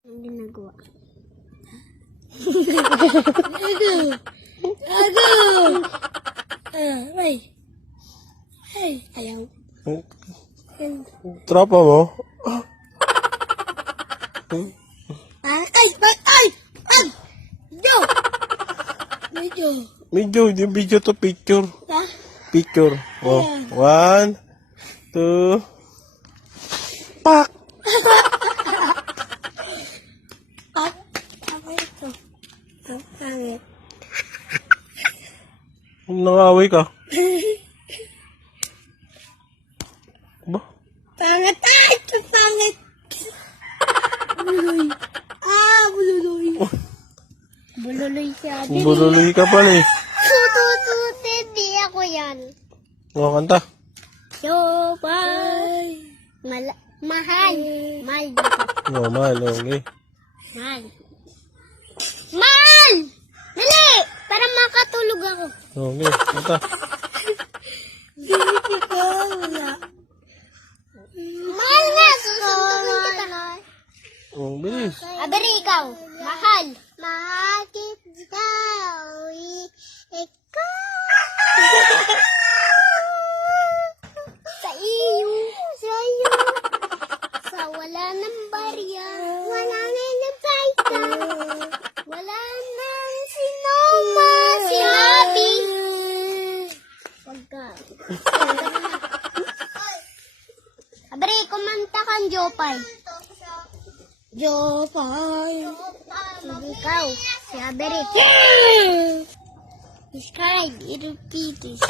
Ang ginagawa. Ay. Ay, ayaw. Tropa mo? Ay! Ay! Ay! Medyo. Medyo, yung video to picture. Ha? Picture. Oh. Ayan. 1, 2. Pak! Pak! Ako ito. Ang pangit. Nangaway ka. Ba? Pangit! Ay! Ito pangit! Bululoy. Ah! Bululoy. Bululoy siya. Bululoy ka pala eh. Tutututi. Di ako yan. Mga kanta. Yo, bye! Mahal. Mahal dito. Normal, okay. Mahal. Mahal! Dali! Para makatulog ako. Okay, kanta. Hindi ka wala. Mahal nga! Susundin kita. Oh, bilis. Aberi, ikaw. Mahal. Mahal kita. Ikaw. Sa iyo. Sa iyo. Sa wala ng barya. Wala na ng baita. Wala nang sinoma. Sinabi. Pagka. Abri, kumanta kang Jopay. Jopay. Hindi ikaw. Si Abri. Subscribe, it'll be this.